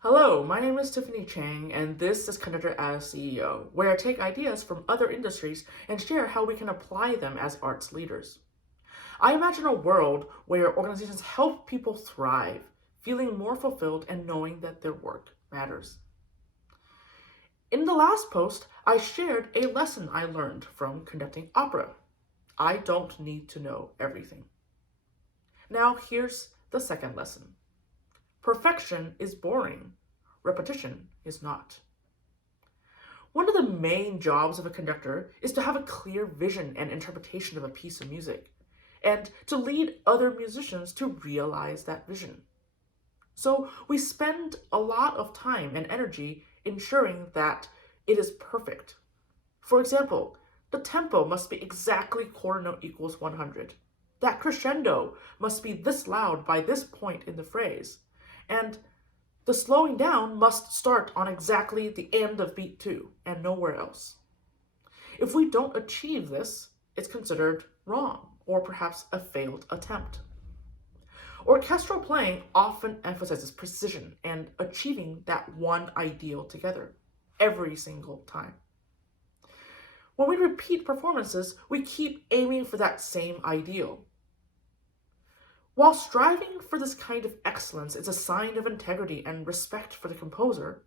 Hello, my name is Tiffany Chang, and this is Conductor as CEO, where I take ideas from other industries and share how we can apply them as arts leaders. I imagine a world where organizations help people thrive, feeling more fulfilled and knowing that their work matters. In the last post, I shared a lesson I learned from conducting opera. I don't need to know everything. Now, here's the second lesson. Perfection is boring. Repetition is not. One of the main jobs of a conductor is to have a clear vision and interpretation of a piece of music, and to lead other musicians to realize that vision. So we spend a lot of time and energy ensuring that it is perfect. For example, the tempo must be exactly quarter note equals 100. That crescendo must be this loud by this point in the phrase. And the slowing down must start on exactly the end of beat 2 and nowhere else. If we don't achieve this, it's considered wrong or perhaps a failed attempt. Orchestral playing often emphasizes precision and achieving that one ideal together every single time. When we repeat performances, we keep aiming for that same ideal. While striving for this kind of excellence is a sign of integrity and respect for the composer,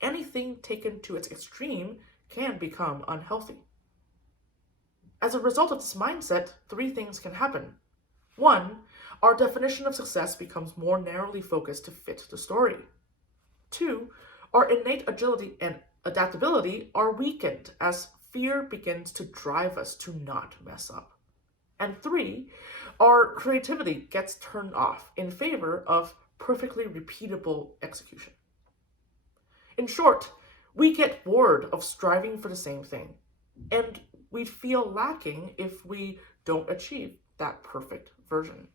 anything taken to its extreme can become unhealthy. As a result of this mindset, three things can happen. One, our definition of success becomes more narrowly focused to fit the story. Two, our innate agility and adaptability are weakened as fear begins to drive us to not mess up. And three, our creativity gets turned off in favor of perfectly repeatable execution. In short, we get bored of striving for the same thing, and we feel lacking if we don't achieve that perfect version.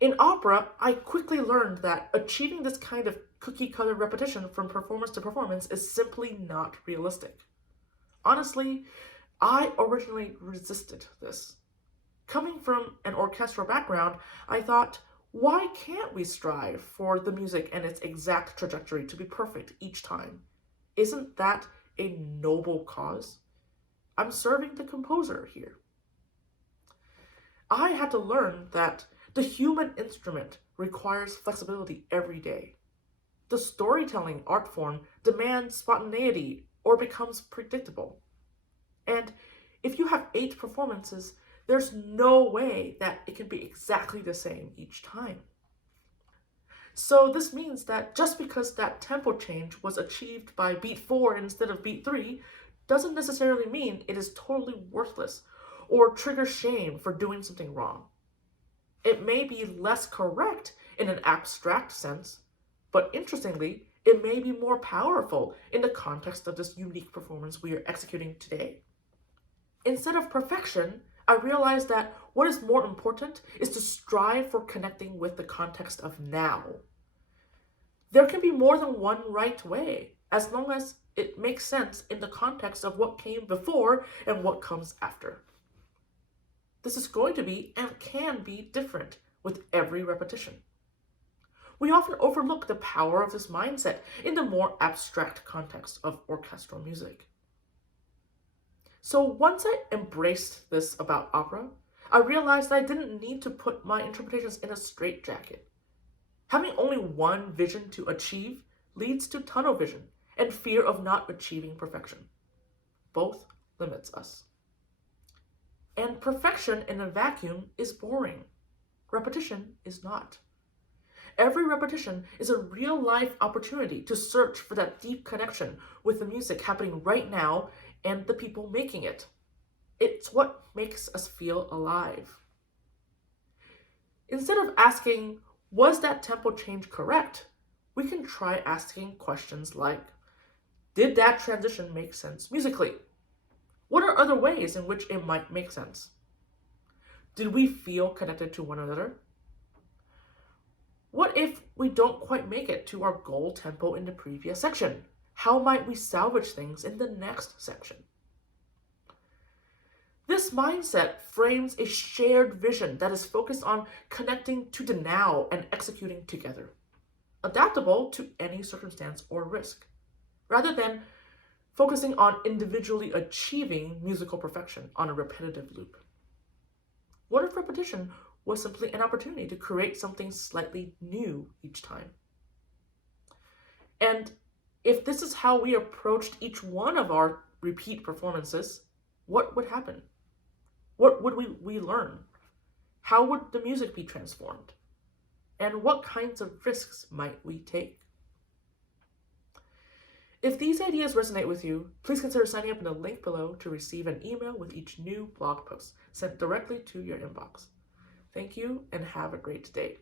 In opera, I quickly learned that achieving this kind of cookie cutter repetition from performance to performance is simply not realistic. Honestly, I originally resisted this. Coming from an orchestral background, I thought, why can't we strive for the music and its exact trajectory to be perfect each time? Isn't that a noble cause? I'm serving the composer here. I had to learn that the human instrument requires flexibility every day. The storytelling art form demands spontaneity or becomes predictable. And if you have 8 performances, there's no way that it can be exactly the same each time. So this means that just because that tempo change was achieved by beat 4 instead of beat 3 doesn't necessarily mean it is totally worthless or trigger shame for doing something wrong. It may be less correct in an abstract sense, but interestingly, it may be more powerful in the context of this unique performance we are executing today. Instead of perfection, I realized that what is more important is to strive for connecting with the context of now. There can be more than one right way, as long as it makes sense in the context of what came before and what comes after. This is going to be and can be different with every repetition. We often overlook the power of this mindset in the more abstract context of orchestral music. So once I embraced this about opera, I realized that I didn't need to put my interpretations in a straitjacket. Having only one vision to achieve leads to tunnel vision and fear of not achieving perfection. Both limits us. And perfection in a vacuum is boring. Repetition is not. Every repetition is a real-life opportunity to search for that deep connection with the music happening right now and the people making it. It's what makes us feel alive. Instead of asking, was that tempo change correct? We can try asking questions like, did that transition make sense musically? What are other ways in which it might make sense? Did we feel connected to one another? What if we don't quite make it to our goal tempo in the previous section? How might we salvage things in the next section? This mindset frames a shared vision that is focused on connecting to the now and executing together. adaptable to any circumstance or risk, rather than focusing on individually achieving musical perfection on a repetitive loop. What if repetition was simply an opportunity to create something slightly new each time? And if this is how we approached each one of our repeat performances, what would happen? What would we learn? How would the music be transformed? And what kinds of risks might we take? If these ideas resonate with you, please consider signing up in the link below to receive an email with each new blog post sent directly to your inbox. Thank you and have a great day.